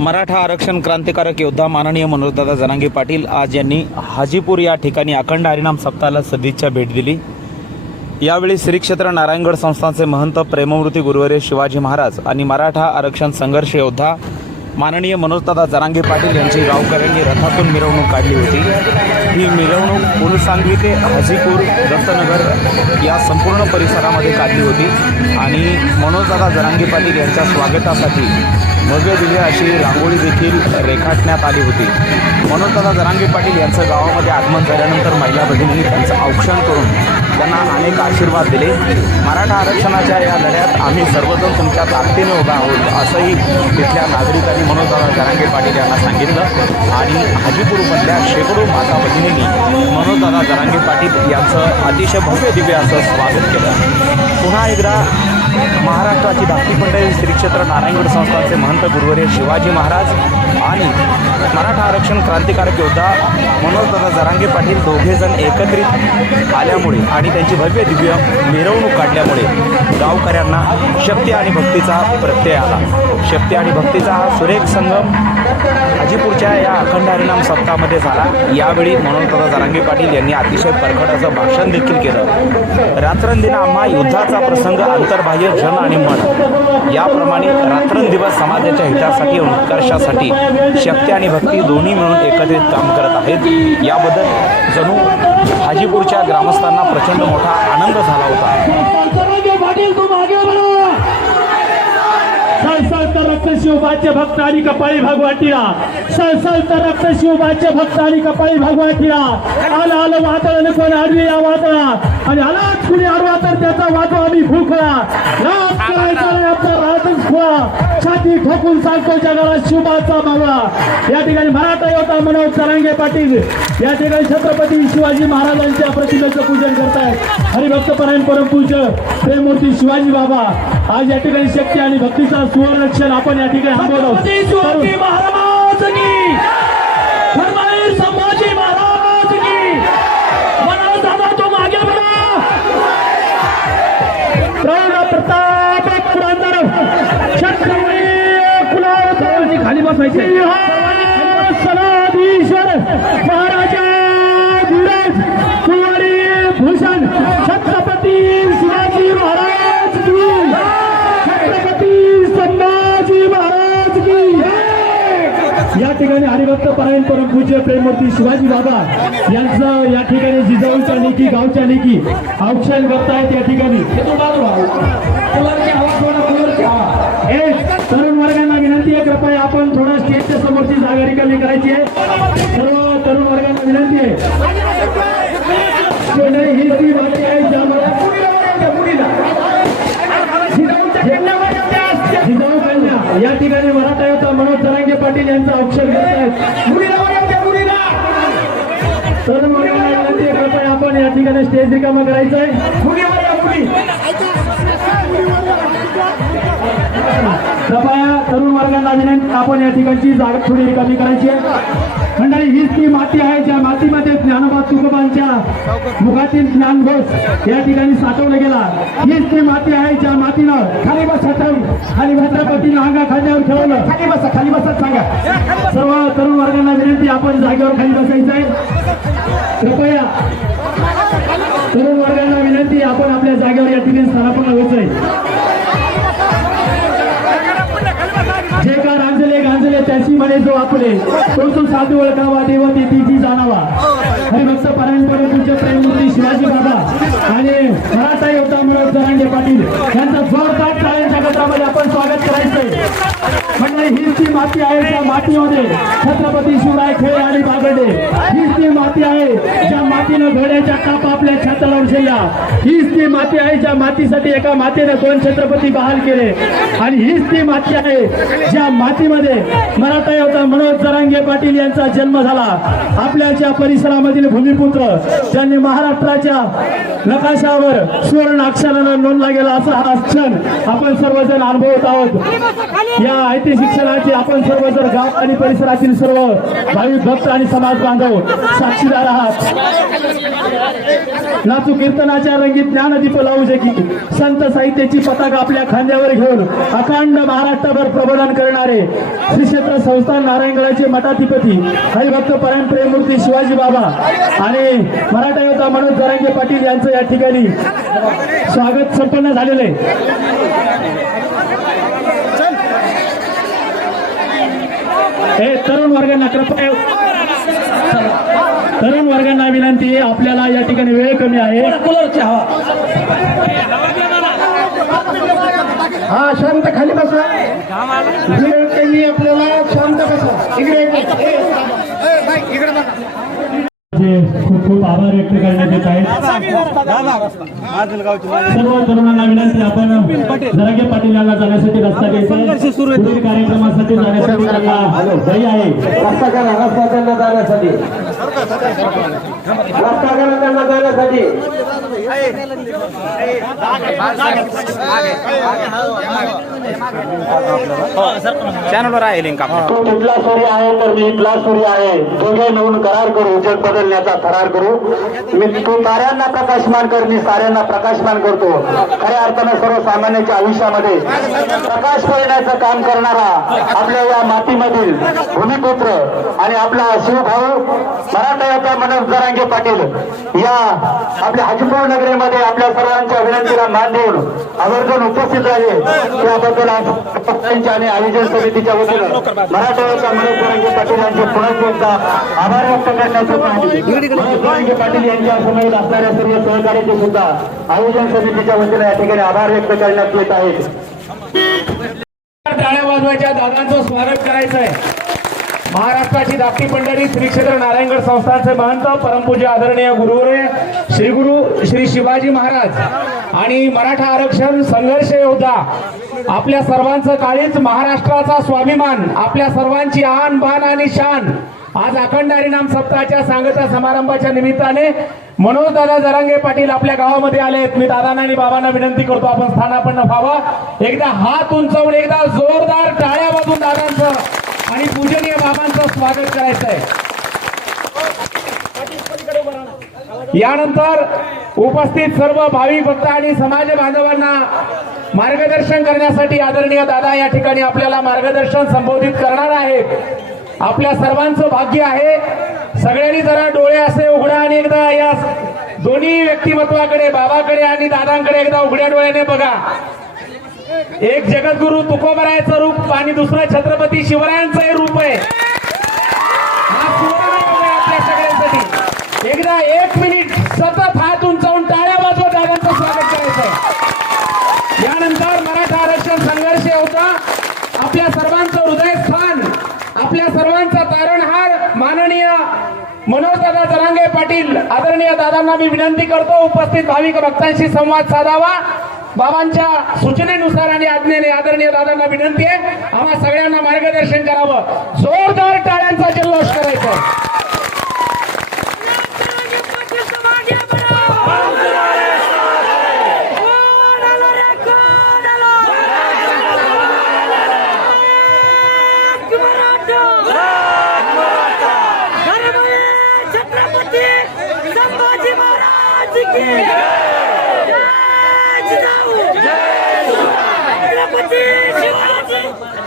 मराठा आरक्षण क्रांतिकारक योद्धा माननीय मनोजदादा जनांगे पाटील आज यांनी हाजीपूर या ठिकाणी अखंड हरिनाम सप्ताहाला सदिच्छा भेट दिली. यावेळी श्री क्षेत्र नारायणगड संस्थानचे महंत प्रेममूर्ती गुरुवरे शिवाजी महाराज आणि मराठा आरक्षण संघर्ष योद्धा माननीय मनोजदादा जरांगे पाटील यांची गावकऱ्यांनी रथातून मिरवणूक काढली होती. ही मिरवणूक फुलसांगवी ते हाजीपूर दत्तनगर या संपूर्ण परिसरामध्ये काढली होती आणि मनोजदादा जरांगे पाटील यांच्या स्वागतासाठी भव्य दिव्य अशी रांगोळी देखील रेखाटण्यात आली होती. मनोजदादा जरांगे पाटील यांचं गावामध्ये आगमन झाल्यानंतर महिला भगिनींनी त्यांचं औक्षण करून त्यांना अनेक आशीर्वाद दिले. मराठा आरक्षणाच्या या लढ्यात आम्ही सर्वजण तुमच्या ताकदीने उभा आहोत असंही तिथल्या नागरिकांनी मनोजदादा जरांगे पाटील यांना सांगितलं. आणि हाजीपूरमधल्या शेकडो माता भगिनींनी मनोजदादा जरांगे पाटील यांचं अतिशय भव्य दिव्य असं स्वागत केलं. पुन्हा एकदा महाराष्ट्राची धाकटी मंडळी श्री क्षेत्र नारायणगड संस्थानचे महंत गुरुवर्य शिवाजी महाराज. आणि मराठा आरक्षण क्रांतिकारक योद्धा मनोजदादा जरांगे पाटील दोघेजण एकत्रित आल्यामुळे आणि त्यांची भव्य दिव्य मिरवणूक काढल्यामुळे गावकऱ्यांना शक्ती आणि भक्तीचा प्रत्यय आला. शक्ती आणि भक्तीचा हा सुरेख संगम हाजीपूरच्या या अखंड हरिणाम सप्ताहामध्ये झाला. यावेळी मनोजदादा जरांगे पाटील यांनी अतिशय परखड असं भाषण देखील केलं. रात्रंदिन आम्हा युद्धाचा प्रसंग आंतरबाह्य जन आणि मन. याप्रमाणे रात्रंदिवस समाजाच्या हितासाठी उत्कर्षासाठी शक्ती आणि भक्ती दोन्ही मिळून एकत्रित काम करत आहेत. याबद्दल जणू हाजीपूरच्या ग्रामस्थांना प्रचंड मोठा आनंद झाला होता. रक्त शिवबाचे भक्त आणि कपाळी भगवाटीला संसार रक्त शिवबाचे भक्त आणि कपाळी भगवाटीला आलं आलं वादळ कोण आडवी या वादळा आणि आलाच कुणी आडवा तर त्याचा वादळ आम्ही भूखला रात करायचा आपला राहतच खुळा. छाती ठोकून सांगतो जगाला शिवबाचा मावळा. या ठिकाणी मराठा योद्धा मनोज सरांगे पाटील. या ठिकाणी छत्रपती शिवाजी महाराजांच्या प्रतिमेचं पूजन करतायत. हरिभक्त परायण परमपूज्य प्रेममूर्ती शिवाजी बाबा. आज या ठिकाणी शक्ती आणि भक्तीचा सुवर्ण क्षण आपण या ठिकाणी शिवाजी महाराज संभाजी महाराज या ठिकाणी हरिभक्त परायण परम पूज्य प्रेममूर्ती शिवाजी बाबा यांचं या ठिकाणी जिजाऊच्या लेखी गावच्या लेखी औक्षण करतायत या ठिकाणी. तरुण वर्गांना विनंती आहे कृपया आपण थोडा स्टेजच्या समोरची जागा रिकामी करायची आहे. सर्व तरुण वर्गांना विनंती आहे मंडळी, ही ती माती आहे ज्यामध्ये जिजाऊ कन्या या ठिकाणी मराठा योद्धा मनोज जरांगे पाटील यांचं औक्षण करत आहेत. तरुण वर्गाला विनंती कृपया आपण या ठिकाणी स्टेज रिकामा करायचं आहे. कृपया तरुण वर्गांना विनंती आपण या ठिकाणची जागा थोडी रिकामी करायची आहे मंडळी हीच ती माती आहे ज्या मातीमध्ये ज्ञानोबा मुखातील ज्ञान घोष या ठिकाणी साठवला गेला. हीच ती माती आहे ज्या मातीनं खाली बस खाली छत्रपतीनं अंगा खांद्यावर ठेवलं. खाली बसा खाली बसत सांगा. सर्व तरुण वर्गांना विनंती आपण जागेवर खाली बसायचं आहे. कृपया तरुण वर्गांना विनंती आपण आपल्या जागेवर या ठिकाणी स्थानापन्न व्हायचंय. जे का रांजले गांजले त्याची म्हणे जो आपले. तो तो साधू ओळखावा देव तिची जाणावा. हरिभक्त पारायण तुमचे प्रेममूर्ती शिवाजी बाबा आणि मराठा योद्धा मनोज जरांगे पाटील यांचं जोरदार टाळ्यांच्या गटामध्ये आपण स्वागत करायचंय. म्हणजे हीच ती माती आहे त्या मातीमध्ये छत्रपती शिवराय खेळ आणि बागडे. हीच ती माती आहे ज्या मातीनं घोड्याच्या काप आपल्या छाताला उचलल्या. हीच ती माती आहे ज्या मातीसाठी एका मातेने दोन छत्रपती बहाल केले. आणि हीच ती माती आहे ज्या मातीमध्ये मराठा योद्धा मनोज जरांगे पाटील यांचा जन्म झाला. आपल्या ज्या परिसरामधील भूमिपुत्र ज्यांनी महाराष्ट्राच्या नकाशावर सुवर्ण अक्षरानं नोंदला गेला असा हा क्षण आपण सर्वजण अनुभवत आहोत. या साहित्य क्षणाची आपण सर्व जर गाव आणि परिसरातील सर्व भाविक भक्त आणि समाज बांधव साक्षीदार आहात. नाचू कीर्तनाच्या रंगीत ज्ञानदीप लावू की संत साहित्याची पताका आपल्या खांद्यावर घेऊन अखंड महाराष्ट्रभर प्रबोधन करणारे श्री क्षेत्र संस्थान नारायणगडाचे मठाधिपती हरिभक्त परमप्रेमूर्ती शिवाजी बाबा आणि मराठा योद्धा मनोज जरांगे पाटील यांचं या ठिकाणी स्वागत संपन्न झालेलं आहे. हे तरुण वर्गांना कृपया तरुण वर्गांना विनंती आपल्याला या ठिकाणी वेळ कमी आहे. हा शांत खाली बसा. वेळ कमी आपल्याला शांत बसा. इकडे खूप खूप आभार व्यक्त करण्यात येत आहेत सर्व तरुणांना विनंती आपण जरांगे पाटील यांना जाण्यासाठी रस्ता पुढील कार्यक्रमासाठी जाण्यासाठी त्यांना आहे. रस्ता करा रस्ता त्यांना जाण्यासाठी. रस्ता जाण्यासाठी चॅनलवर आहे लिंक आपल्या तू कुठला सूर्य आहे तर मी इथला सूर्य आहे. दोघे मिळून करार करू जग बदलण्याचा करार करू. मी तू ताऱ्यांना प्रकाशमान कर मी साऱ्यांना प्रकाशमान करतो. खऱ्या अर्थानं सर्वसामान्यांच्या आयुष्यामध्ये प्रकाश करण्याचं काम करणारा आपल्या या मातीमधील भूमिपुत्र आपला शिवभाऊ मराठा मनोज जरांगे पाटील या आपल्या हाजीपूर नगरीमध्ये आपल्या सर्वांच्या विनंतीला मान देऊन आवर्जून उपस्थित आहे. त्याबद्दल पक्षांच्या आणि आयोजन समितीच्या वतीनं मराठा मनोज जरांगे पाटील यांचे पुन्हा एकदा आभार व्यक्त करण्याचं जरांगे पाटील यांच्या समोर असणाऱ्या सर्व सहकार्याचे सुद्धा आयोजन समितीच्या वतीनं या ठिकाणी आभार व्यक्त करण्यात येत आहेत. टाळ्या वाजवायच्या दादांचं स्वागत करायचं आहे महाराष्ट्राची धाकटी पंढरी श्री क्षेत्र नारायणगड संस्थानचे महंत परमपूज्य आदरणीय गुरुवरे श्री गुरु श्री शिवाजी महाराज आणि मराठा आरक्षण संघर्ष योद्धा आपल्या सर्वांचं काळीच महाराष्ट्राचा स्वाभिमान आपल्या सर्वांची आन बान आणि शान आज अखंड हरिनाम सप्ताहाच्या सांगता समारंभाच्या निमित्ताने मनोज दादा जरांगे पाटील आपल्या गावामध्ये आले आहेत. मी दादांना आणि बाबांना विनंती करतो आपण स्थानापन्न व्हावा. एकदा हात उंचावून एकदा जोरदार टाळ्या वाजून दादांचं आणि पूजनीय बाबांचं स्वागत करायचं आहे यानंतर उपस्थित सर्व भाविक भक्त आणि समाज बांधवांना मार्गदर्शन करण्यासाठी आदरणीय दादा या ठिकाणी आपल्याला मार्गदर्शन संबोधित करणार आहेत. आपल्या सर्वांचं भाग्य आहे. सगळ्यांनी जरा डोळे असे उघडा आणि एकदा या दोन्ही व्यक्तिमत्वाकडे बाबाकडे आणि दादांकडे एकदा उघड्या डोळ्याने बघा. एक जगद्गुरु तुकोबरायचं रूप आणि दुसरं छत्रपती शिवरायांचं हे रूप आहे. हा आपल्या सगळ्यांसाठी. एकदा एक मिनिट सतत हात उंचावून टाळ्या वाजवत दादांचं स्वागत करायचं यानंतर मराठा आरक्षण संघर्ष होता. आपल्या सर्वांचं हृदयस्थान आपल्या सर्वांचा तारणहार माननीय मनोजदादा जरांगे पाटील. आदरणीय दादांना मी विनंती करतो उपस्थित भाविक भक्तांशी संवाद साधावा. बाबांच्या सूचनेनुसार आणि आज्ञेने आदरणीय दादांना विनंती आहे आम्हा सगळ्यांना मार्गदर्शन करावं जोरदार टाळ्यांचा जल्लोष करायचा Yeah! 举起来了